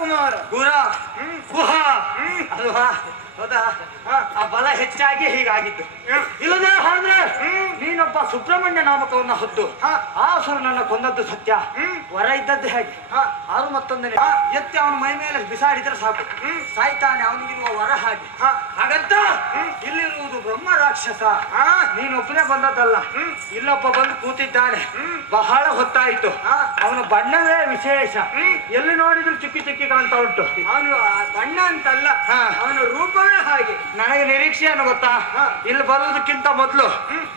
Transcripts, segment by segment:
ಕುಮಾರ ಗುರ ಗುಹ ಅಲ್ವಾ ಹೌದಾ ಆ ಬಲ ಹೆಚ್ಚಾಗಿ ಹೀಗಾಗಿದ್ದು ಇಲ್ಲದೆ ಹೋದ್ರೆ ನೀನೊಬ್ಬ ಸುಬ್ರಹ್ಮಣ್ಯ ನಾಮಕವನ್ನ ಹೊತ್ತು ಆ ಸುರನನ್ನ ಕೊಂದದ್ದು ಸತ್ಯ ವರ ಇದ್ದದ್ದು ಹೇಗೆ ಆರು ಮತ್ತೊಂದನೇ ಎತ್ತಿ ಅವನ ಮೈ ಮೇಲೆ ಬಿಸಾಡಿದ್ರೆ ಸಾಕು ಸಾಯ್ತಾನೆ ಅವನಿಗಿರುವ ವರ ಹಾಗೆ ಹಾಗಂತ ಇಲ್ಲಿರುವುದು ಬ್ರಹ್ಮ ರಾಕ್ಷಸ ನೀನೊಬ್ಬನೇ ಬಂದದ್ದಲ್ಲ ಇಲ್ಲೊಬ್ಬ ಬಂದು ಕೂತಿದ್ದಾನೆ ಬಹಳ ಹೊತ್ತಾಯಿತು ಅವನ ಬಣ್ಣವೇ ವಿಶೇಷ ಎಲ್ಲಿ ನೋಡಿದ್ರು ಚಿಕ್ಕಿ ಚಿಕ್ಕಿ ಕಾಣ್ತಾ ಉಂಟು ಅವನು ಬಣ್ಣ ಅಂತಲ್ಲ ಅವನ ರೂಪವೇ ಹಾಗೆ ನನಗೆ ನಿರೀಕ್ಷೆಯನ್ನು ಗೊತ್ತಾ ಇಲ್ಲಿ ಬರುವುದಕ್ಕಿಂತ ಮೊದಲು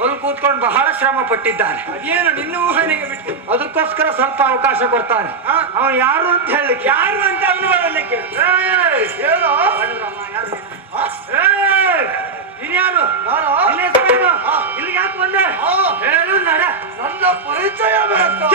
ಅಲ್ಲಿ ಕೂತ್ಕೊಂಡು ಬಹಳ ಶ್ರಮ ಪಟ್ಟಿದ್ದಾನೆ ಅದೇನು ನಿನ್ನ ಊಹನೆಗೆ ಬಿಟ್ಟು ಅದಕ್ಕೋಸ್ಕರ ಸ್ವಲ್ಪ ಅವಕಾಶ ಕೊಡ್ತಾನೆ ಅವನು ಯಾರು ಅಂತ ಹೇಳಲಿಕ್ಕೆ ಯಾರು ಅಂತ ಅವನು ಹೇಳಲಿಕ್ಕೆ ಇನ್ಯಾರು ಇಲ್ಲಿಗೆ ಯಾಕೆ ಬಂದೆ ಹೇಳು ನಡ ನನ್ನ ಪರಿಚಯ ಬೇಕು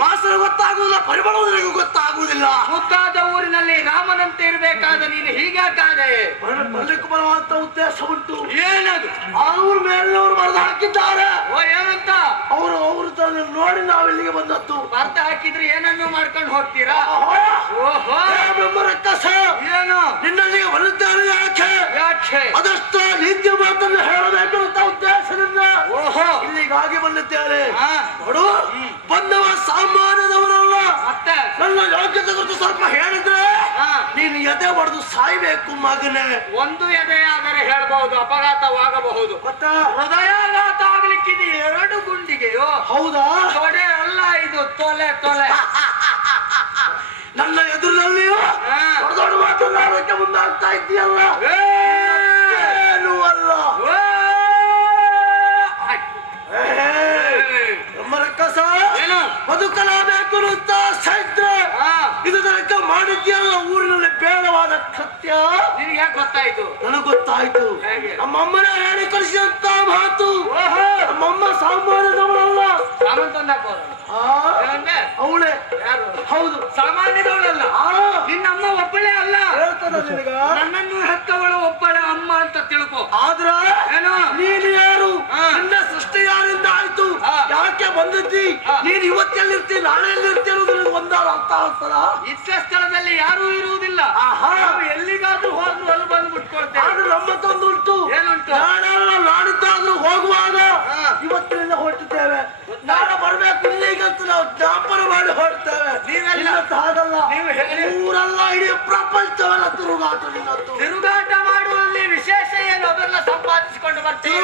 ವಾಸನೆ ಗೊತ್ತಾಗುವುದಿಲ್ಲ, ಪರಿಮಳವರೆಗೂ ಗೊತ್ತಾಗುವುದಿಲ್ಲ. ಮುತ್ತಾದ ಊರಿನಲ್ಲಿ ರಾಮನಂತೆ ಇರಬೇಕಾದ ನೀನು ಹೀಗಾಕಾದೆ? ಬರ್ಲಿಕ್ಕೆ ಬರುವಂತ ಉದ್ದೇಶ ಉಂಟು. ಏನದು? ಅವ್ರ ಮೇಲಿನವರು ಬರೆದು ಹಾಕಿದ್ದಾರೆ. ಓ ಏನಂತ? ಅವರು ನೋಡಿ ನಾವು ಇಲ್ಲಿಗೆ ಬಂದದ್ದು. ಬರ್ತ ಹಾಕಿದ್ರೆ ಏನನ್ನು ಮಾಡ್ಕೊಂಡು ಹೋಗ್ತೀರಾ? ಓಹೋ ರಕ್ಕಸ ಏನು ನಿನ್ನಲ್ಲಿಗೆ ಬರುತ್ತಾರೆ? ಯಾಕೆ ಯಾಕೆ? ಅದಷ್ಟು ನೀತಿ ಮಾತನ್ನು ಹೇಳಬೇಕು ಅಂತ ಉದ್ದೇಶದಿಂದ ಓಹೋ ಇಲ್ಲಿಗಾಗಿ ಬಂದಿದ್ದೇನೆ. ನೋಡು, ಬಂದವ ಸಾಮಾನ್ಯದವರಲ್ಲ. ಮತ್ತೆ ನನ್ನ ಯೋಗ್ಯತೆ ಕುರಿತು ಸ್ವಲ್ಪ ಹೇಳಿದ್ರೆ ನೀನು ಎದೆ ಹೊಡೆದು ಸಾಯ್ಬೇಕು ಮಗನೇ. ಒಂದು ಎದೆಯಾದರೆ ಹೇಳ್ಬಹುದು ಅಪಘಾತವಾಗಬಹುದು. ಮತ್ತ ಹೃದಯಾಘಾತ ಆಗ್ಲಿಕ್ಕಿದೆ 2 ಗುಂಡಿಗೆಯೋ. ಹೌದಾ? ತೊಡೆ ಅಲ್ಲ ಇದು, ತೊಲೆ ತೊಲೆ. ನನ್ನ ಎದುರಿನಲ್ಲಿಯೂ ದೊಡ್ಡ ದೊಡ್ಡ ಮಾತನಾಡೋಕೆ ಮುಂದಾಗ್ತಾ ಇದ್ದೀಯಲ್ಲ. ಏನು ಅಲ್ಲ ರಕ್ಕಸ ಬದುಕಲಾಗಬೇಕು ಅಂತ ಸೈದ್ರೆ ಇದು ತನಕ ಮಾಡಿದ್ಯಲ್ಲ ಊರಿನಲ್ಲಿ ಬೇಡವಾದ ಕೃತ್ಯ. ನಿನ್ಗೆ ಯಾಕೆ ಗೊತ್ತಾಯ್ತು? ನನಗ್ ಗೊತ್ತಾಯ್ತು. ನಮ್ಮಮ್ಮನ ಹೇಳಿ ಕಳಿಸಿದಂತ ಮಾತು. ನಮ್ಮಮ್ಮ ಸಾಮಾನ್ಯದವಳಲ್ಲ. ಅವಳೇ ಯಾರು? ಹೌದು, ಸಾಮಾನ್ಯದವಳಲ್ಲ. ನಿನ್ನಮ್ಮ ಒಬ್ಬಳೇ ಅಲ್ಲ, ನನ್ನನ್ನು ಹೆತ್ತವಳು ಒಬ್ಬಳೆ ಅಮ್ಮ ಅಂತ ತಿಳ್ಕೊ. ಆದ್ರ ಏನು ನೀನು ಯಾರು? ನಿನ್ನ ಸೃಷ್ಟಿ ಯಾರಿಂದ ಆಯ್ತು? ಯಾಕೆ ಬಂದಿದ್ದಿ? ನೀನ್ ಇವತ್ತೆಲ್ಲಿರ್ತಿ, ನಾಳೆ ಎಲ್ಲಿರ್ತಿ ಅನ್ನೋದು ನಿನಗೆ ಒಂದಾರ ಅರ್ಥ ಆಗ್ತದ? ಇಷ್ಟ ಸ್ಥಳದಲ್ಲಿ ಯಾರೂ ಇರುವುದಿಲ್ಲ. ನಾವು ಎಲ್ಲಿಗಾದ್ರೂ ಹೋದ್ರು ಅಲ್ಲಿ ಬಂದು ಬಿಟ್ಕೊಳ್ತೇವೆ. ಆದ್ರೆ ನಮ್ಮತ್ತೊಂದು ಉಂಟು. ಏನುಂಟು? ನಾಡಿದ್ದಾದ್ರೂ ಹೋಗುವಾಗ ಇವತ್ತಿನಿಂದ ಹೊರಟಿದ್ದೇವೆ, ನಾಳೆ ಬರ್ಬೇಕು ಇಲ್ಲಿಗಂತೂ ನಾವು ಜ್ಞಾಪನ ಮಾಡಿ ಹೊರಡ್ತೇವೆ. ನೀವೆಲ್ಲ ಹಾಗಲ್ಲ, ನೀವು ಹೇಳಿ ಊರೆಲ್ಲ ಇಡೀ ಪ್ರಪಂಚವೆಲ್ಲ ತಿರುಗಾಟ. ನಿನ್ನತ್ತು ತಿರುಗಾಟ ಮಾಡುವಲ್ಲಿ ವಿಶೇಷ ಏನು? ಅದೆಲ್ಲ ಸಂಪಾದಿಸಿಕೊಂಡು ಬರ್ತೀವಿ.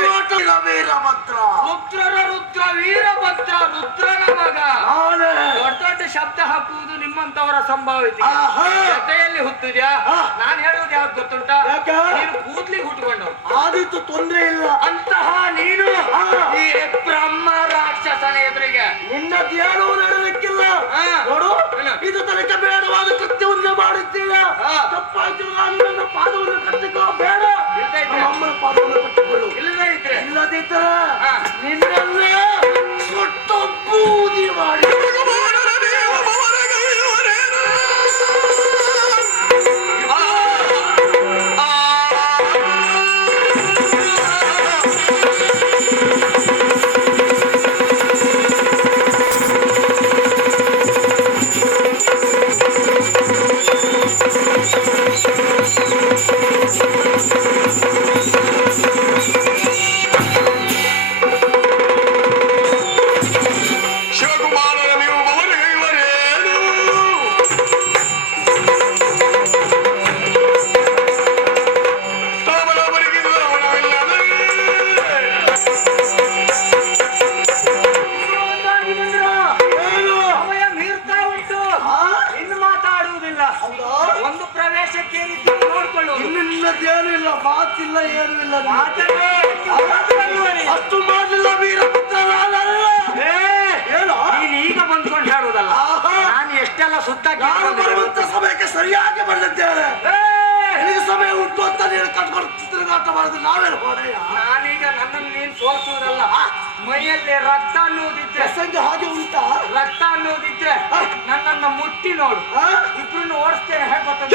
ವೀರಭದ್ರ, ರುದ್ರರ ರುದ್ರ ವೀರಭದ್ರ, ರುದ್ರನ ಮಗ. ದೊಡ್ಡ ದೊಡ್ಡ ಶಬ್ದ ಹಾಕುವುದು ನಿಮ್ಮಂತವರ ಸಂಭಾವಿತ. ಜೊತೆಯಲ್ಲಿ ಹುಟ್ಟಿದ್ಯಾ? ನಾನು ಹೇಳುವುದು ಯಾವ್ದು ಗೊತ್ತುಂಟ? ನೀನು ಕೂದ್ಲಿಗೆ ಹುಟ್ಟುಕೊಂಡು ಆದಿತ್ತು, ತೊಂದ್ರೆ ಇಲ್ಲ. ಅಂತಹ ನೀನು ಈ ಬ್ರಹ್ಮ ರಾಕ್ಷಸನ ಎದುರಿಗೆ ನಿನ್ನದೇನೂ ನಡೆಯಲಿಕ್ಕಿಲ್ಲ. ನೋಡು, ಇದು ತನಕ ಬೇಡವಾದ ಕೃತ್ಯವನ್ನೇ ಮಾಡಿದ್ದೀಯ. ತಪ್ಪಾಯ್ತು. ನನ್ನ ಪಾದವನ್ನು ಕಟ್ಟಿಕೋ. ಬೇಡ, ಅಮ್ಮನ ಪಾದವನ್ನು ಕಟ್ಟಿಕೊಳ್ಳು. ಇಲ್ಲದೇ ಇದ್ರೆ ಇಲ್ಲದಿದ್ದರೆ ನಿನ್ನನ್ನೇ ಸುಟ್ಟು ಬೂದಿ ಮಾಡಿ ಒಂದು ಪ್ರವೇಶಕ್ಕೆ ನೋಡ್ಕೊಳ್ಳು. ನಿನ್ನದೇನು ಇಲ್ಲ, ಮಾತಿಲ್ಲ, ಏನು ಇಲ್ಲ. ಅಷ್ಟು ಮಾಡಲಿಲ್ಲ ವೀರಭದ್ರ. ನೀನು ಈಗ ಬಂದ್ಕೊಂಡು ಹೇಳುವುದಲ್ಲ. ನಾನು ಎಷ್ಟೆಲ್ಲ ಸುತ್ತ ಬರುವಂತ ಸಮಯಕ್ಕೆ ಸರಿಯಾಗಿ ಬಂದಿದ್ದೇನೆ. ನಿನಗೆ ಸಮಯ ಉಂಟು ಅಂತ ನೀನು ಕಟ್ಕೊಂಡು ತಿರುಗಾಟ ಮಾಡಿದ್ರೆ ನಾವೇನು ಹೊಡೆಯ? ನಾನೀಗ ನನ್ನನ್ನು ನೀನು ಸೋಸುವುದಲ್ಲ. ಮೈಯಲ್ಲಿ ರಕ್ತ ಅನ್ನೋದಿದ್ರೆ ಸಂಜೆ ಹಾಗೆ ಉಂಟಾ? ರಕ್ತ ಅನ್ನೋದಿದ್ರೆ ನನ್ನನ್ನು ಮುಟ್ಟಿ ನೋಡು. ಇಬ್ರನ್ನು ಓಡಿಸ್ತೇನೆ. ಹೇಗೆ ಗೊತ್ತಂತ?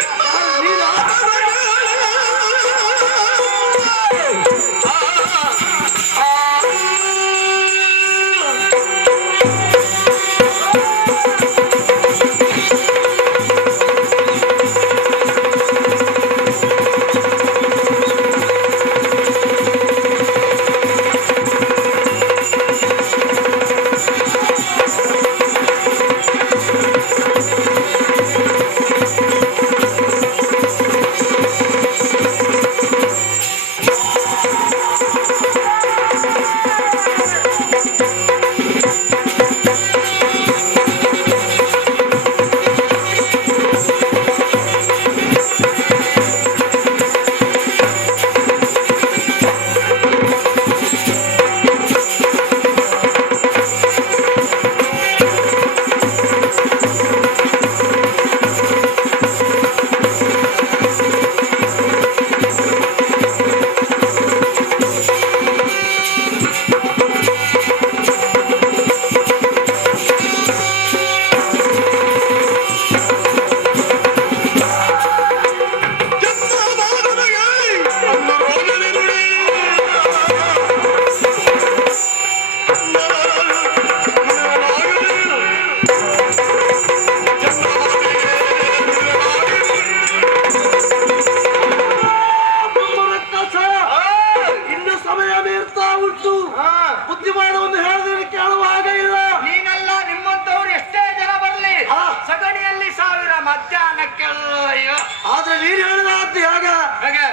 ನೀನು ಹೇಳಿದ ಹೇಗೆ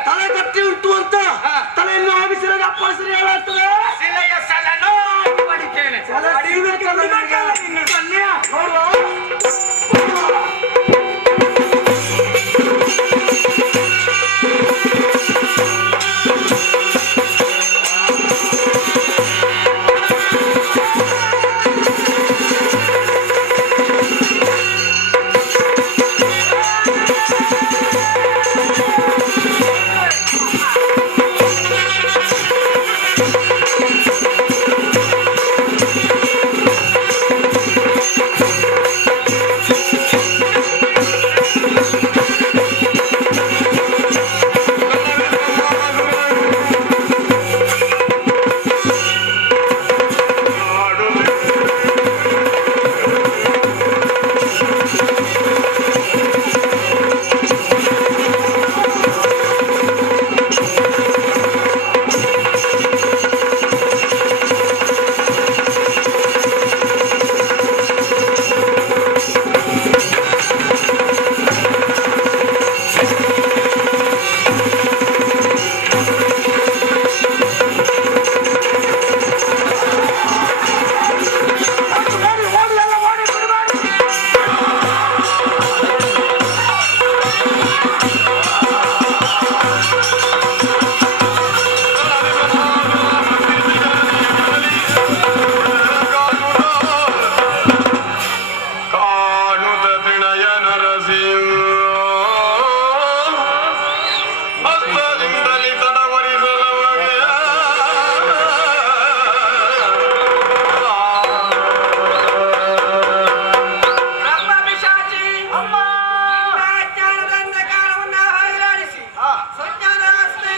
ತಲೆ ಕಟ್ಟಿ ಉಂಟು ಅಂತ ತಲೆಯನ್ನು ಆಫೀಸಿನಾಗ ಅಪ್ಪಾಸರಿ ಹೇಳಾಗ್ತದೆ